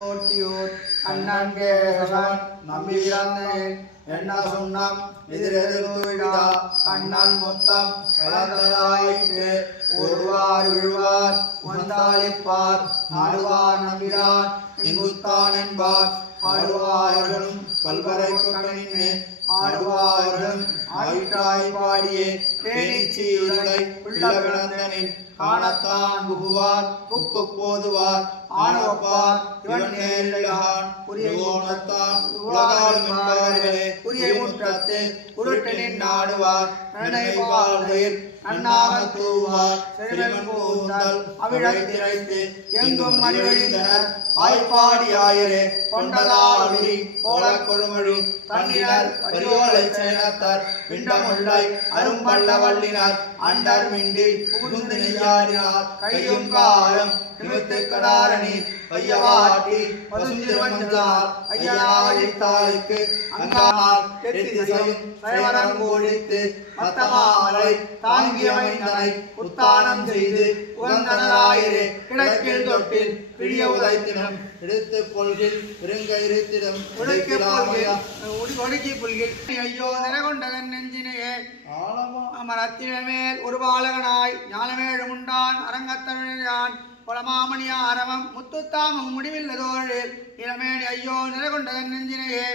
போட்டியூர் அண்ணன் கேசவன் என்ன சொன்னாம் எதிரெதிர்த்துவிடா கண்ணன் மொத்தம் கலந்ததாயிற்று ஒருவார் விழுவார் வந்தாளிப்பார் ஆடுவார் நம்பினார் இங்குத்தான் என்பார் ஆடுவார்களும் பல்வரை கொண்டனின்னே ஆடுவார்களும் ஆயிட்டாய் பாடியே பேணிச்சியுடை காணத்தான் புகுவார் புக்கு போதுவார் ஆனவப்பார் இவன் புரியோனத்தான் உலகாலும் என்பவர்களே புரிய முற்றத்து உருட்டனின் நாடுவார். நன்னை வாழ்கையில் நன்னாக தூவார். செல்வன் பூந்தல் அவிழை எங்கும் அறிவழிந்தனர் வாய்ப்பாடி ஆயிரே. கொண்டதாவிரி போல கொடுமொழி. தன்னினர் பரியோலை சேனத்தார். பிண்டமுள்ளாய் அரும்பள்ள வள்ளினார் அண்டர் மிண்டி புகுந்து நெய்யாடினார். கையும் காலம் நிமித்து கடாரணி ஐயவாட்டி பசுந்திருவந்தார் ஐயனாவழி தாளுக்கு அங்கானால் சைவரம் கோடித்து மத்தமாலை தாங்கியமைந்தனை உத்தானம் செய்து உகந்தனராயிரே. கிழக்கில் தொட்டில் பிரிய உதைத்தினம் எடுத்து பொல்கில் இருங்க இருத்திடம் ஒடுக்கி புல்கில் ஐயோ நிறகொண்டதன் நெஞ்சினையே. அமரத்தினமேல் ஒரு பாலகனாய். ஞானமேழும் உண்டான். அரங்கத்தமிழான். குளமாமணி ஆரவம் முத்துத்தாமம் முடிவில்லதோழில். இளமேனி ஐயோ நிறகொண்டதன் நெஞ்சினையே.